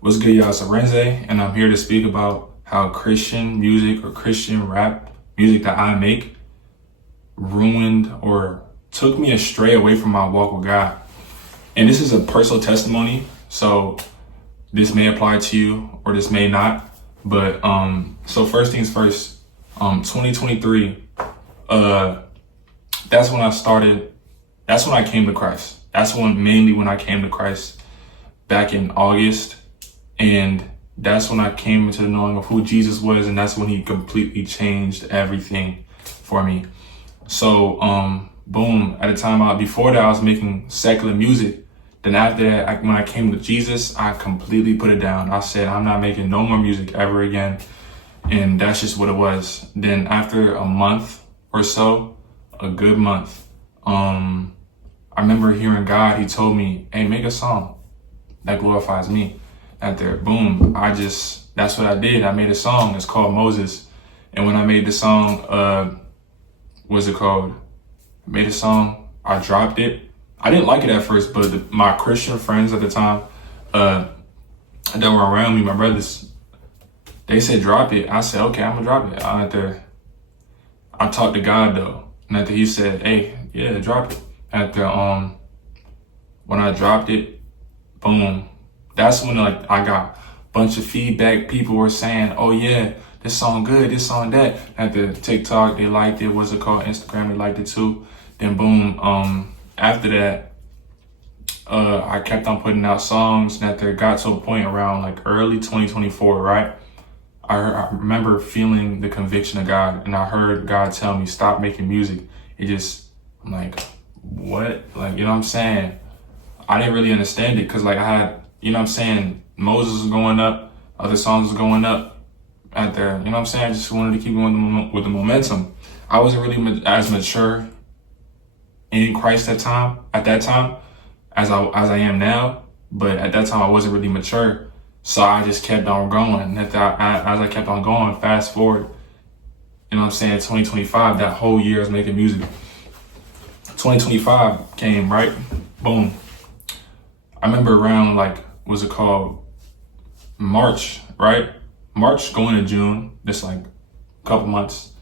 What's good, y'all? It's Renze, and I'm here to speak about how Christian music or Christian rap music that I make ruined or took me astray away from my walk with God. And this is a personal testimony, so this may apply to you or this may not. But so first things first, 2023, that's when I started. That's when I came to Christ. That's mainly when I came to Christ back in August. And that's when I came into the knowing of who Jesus was, and that's when he completely changed everything for me. So, boom, at a time out before that, I was making secular music. Then after that, when I came to Jesus, I completely put it down. I said, I'm not making no more music ever again. And that's just what it was. Then after a month or so, a good month, I remember hearing God, he told me, hey, make a song that glorifies me. At there, boom, that's what I did. I made a song. It's called Moses. And when I made the song, what's it called? I made a song. I dropped it. I didn't like it at first, but my Christian friends at the time that were around me, my brothers, they said, drop it. I said, okay, I'm gonna drop it. I talked to God though. And after he said, hey, yeah, drop it. When I dropped it, boom. That's when I got a bunch of feedback. People were saying, oh yeah, this song good, this song that. At the TikTok, they liked it. What's it called? Instagram, they liked it too. Then boom, after that, I kept on putting out songs. And after it got to a point around like early 2024, right? I remember feeling the conviction of God, and I heard God tell me, stop making music. I'm like, what? Like, you know what I'm saying? I didn't really understand it because like I had, you know what I'm saying, Moses was going up, other songs was going up out there. You know what I'm saying? I just wanted to keep going with the momentum. I wasn't really as mature in Christ at that time as I am now. But at that time, I wasn't really mature. So I just kept on going. And as I kept on going, fast forward, you know what I'm saying, 2025, that whole year I was making music. 2025 came, right? Boom. I remember around what's it called? March, right? March going to June, just like a couple months.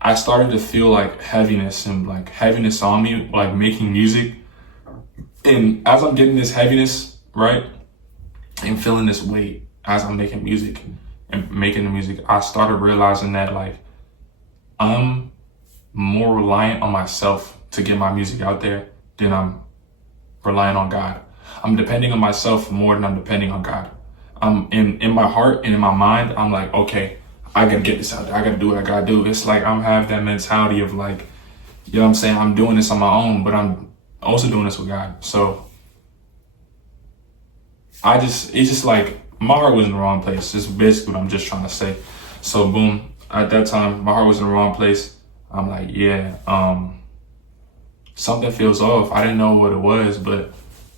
I started to feel like heaviness on me, like making music. And as I'm getting this heaviness, right? And feeling this weight as I'm making music and making the music, I started realizing that like I'm more reliant on myself to get my music out there than I'm relying on God. I'm depending on myself more than I'm depending on God. In my heart and in my mind, I'm like, okay, I gotta get this out there. I gotta do what I gotta do. It's like I'm have that mentality of like, you know what I'm saying? I'm doing this on my own, but I'm also doing this with God. So it's just like my heart was in the wrong place. That's basically what I'm just trying to say. So boom, at that time, my heart was in the wrong place. I'm like, yeah, something feels off. I didn't know what it was, but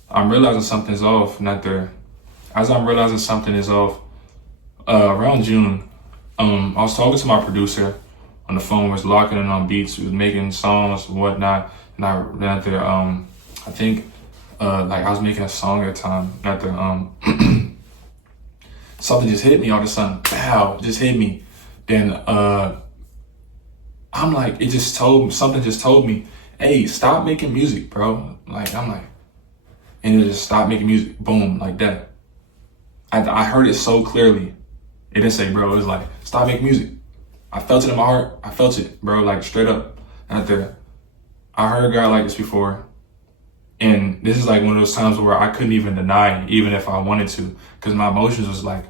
I'm realizing something's off. As I'm realizing something is off, around June, I was talking to my producer on the phone. Was locking in on beats. We was making songs and whatnot. And I think I was making a song at the time. Something just hit me all of a sudden. Pow! Just hit me. Then I'm like, something just told me, hey, stop making music, bro. And it just stopped making music. Boom, like that. I heard it so clearly. It didn't say, bro. It was like, stop making music. I felt it in my heart. I felt it, bro, like straight up. Out there. I heard God like this before. And this is like one of those times where I couldn't even deny it, even if I wanted to. Because my emotions was like,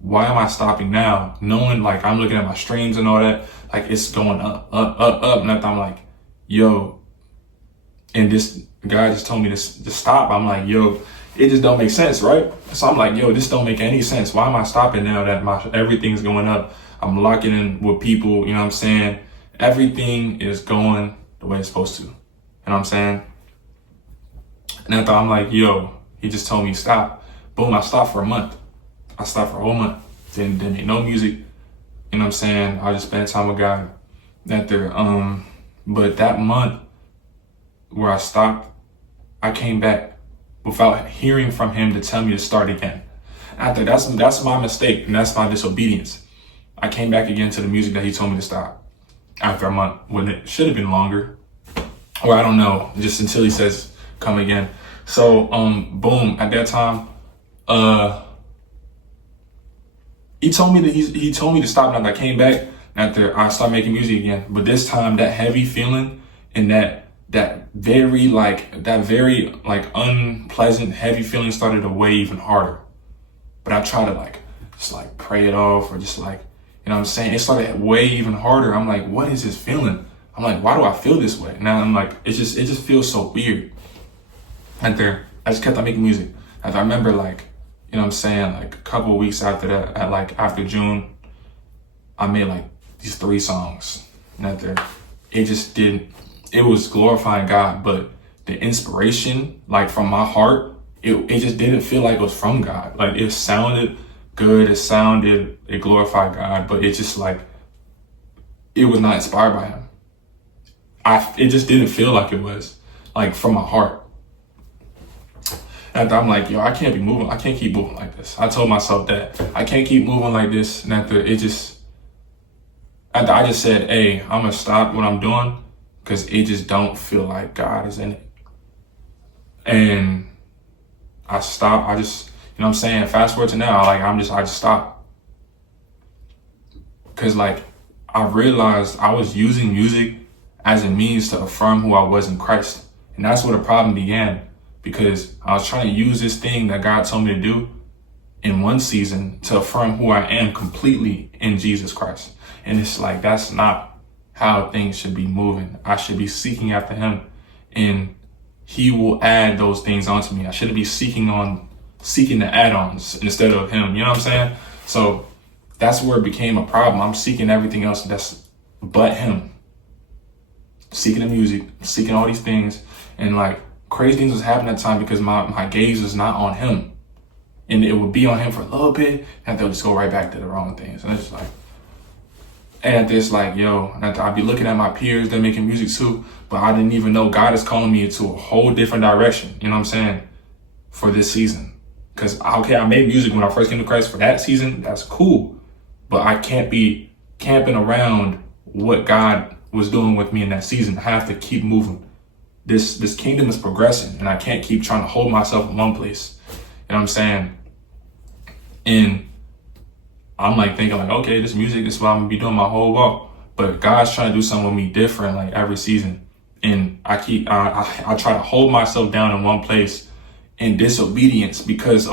why am I stopping now? Knowing like I'm looking at my streams and all that. Like it's going up, up, up, up. And I'm like, yo. And this guy just told me to stop. I'm like, yo, it just don't make sense, right? So I'm like, yo, this don't make any sense. Why am I stopping now that everything's going up? I'm locking in with people, you know what I'm saying? Everything is going the way it's supposed to. You know what I'm saying? And I thought, I'm like, yo, he just told me stop. Boom, I stopped for a month. I stopped for a whole month. Didn't make no music. You know what I'm saying? I just spent time with God. But that month where I stopped, I came back without hearing from him to tell me to start again. After that's my mistake and that's my disobedience. I came back again to the music that he told me to stop after a month when it should have been longer. Or I don't know, just until he says come again. So boom, at that time, he told me to stop, and I came back after I started making music again. But this time, that heavy feeling and that very unpleasant heavy feeling started to weigh even harder. But I try to just pray it off, or just you know what I'm saying? It started way even harder. I'm like, what is this feeling? I'm like, why do I feel this way? Now I'm like, it just feels so weird. And there, I just kept on making music. And I remember you know what I'm saying, a couple of weeks after that, after June, I made these 3 songs. And there, it was glorifying God, but the inspiration, from my heart, it just didn't feel like it was from God. It sounded good, it glorified God, but it just it was not inspired by him. It just didn't feel like it was from my heart. And I'm like, yo, I can't keep moving like this. I told myself that I can't keep moving like this. And after I just said, hey, I'm gonna stop what I'm doing because it just don't feel like God is in it. And I stopped. I just, you know what I'm saying? Fast forward to now, I just stopped. Cause I realized I was using music as a means to affirm who I was in Christ. And that's where the problem began, because I was trying to use this thing that God told me to do in one season to affirm who I am completely in Jesus Christ. And it's that's not how things should be moving. I should be seeking after him, and he will add those things onto me. I shouldn't be seeking the add-ons instead of him. You know what I'm saying? So that's where it became a problem. I'm seeking everything else but him. Seeking the music, seeking all these things, and crazy things was happening at the time because my gaze was not on him. And it would be on him for a little bit, and they'll just go right back to the wrong things. And it's just and it's yo, and I'd be looking at my peers, they're making music too, but I didn't even know God is calling me into a whole different direction, you know what I'm saying, for this season. Because, okay, I made music when I first came to Christ for that season, that's cool, but I can't be camping around what God was doing with me in that season. I have to keep moving. This kingdom is progressing, and I can't keep trying to hold myself in one place, you know what I'm saying? And I'm thinking okay, this music is what I'm gonna be doing my whole walk. But God's trying to do something with me different every season. And I try to hold myself down in one place in disobedience because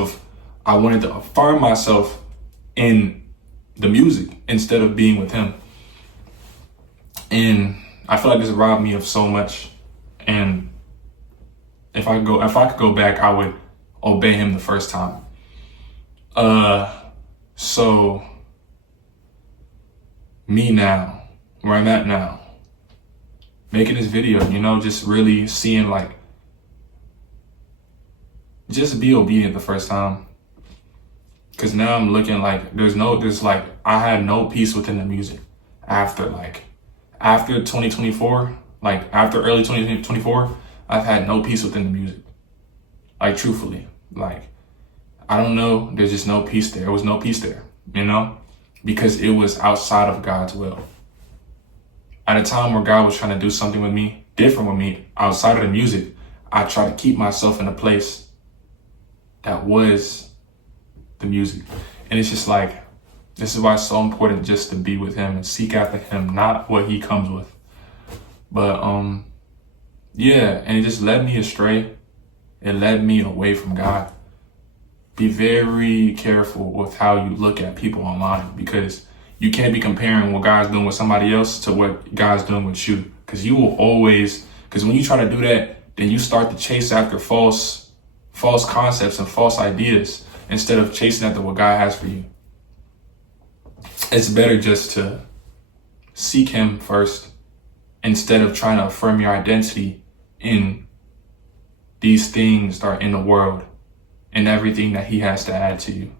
I wanted to affirm myself in the music instead of being with him. And I feel this robbed me of so much. And if I could go back, I would obey him the first time. So me now, where I'm at now, making this video, just really seeing just be obedient the first time. Cause now I'm looking I had no peace within the music after 2024, after early 2024, I've had no peace within the music. Truthfully, I don't know. There's just no peace there. There was no peace there, because it was outside of God's will. At a time where God was trying to do something with me, different with me, outside of the music, I try to keep myself in a place that was the music. And it's just this is why it's so important just to be with him and seek after him, not what he comes with. But, yeah, and it just led me astray. It led me away from God. Be very careful with how you look at people online, because you can't be comparing what God's doing with somebody else to what God's doing with you. Because when you try to do that, then you start to chase after false concepts and false ideas instead of chasing after what God has for you. It's better just to seek him first instead of trying to affirm your identity in these things that are in the world and everything that he has to add to you.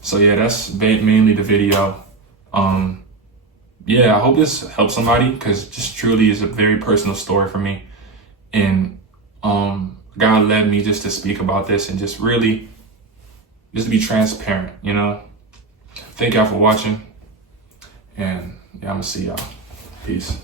So yeah, that's mainly the video. Yeah, I hope this helps somebody, because just truly is a very personal story for me. And God led me just to speak about this and just really just to be transparent, you know. Thank y'all for watching, and yeah, I'm gonna see y'all. Peace.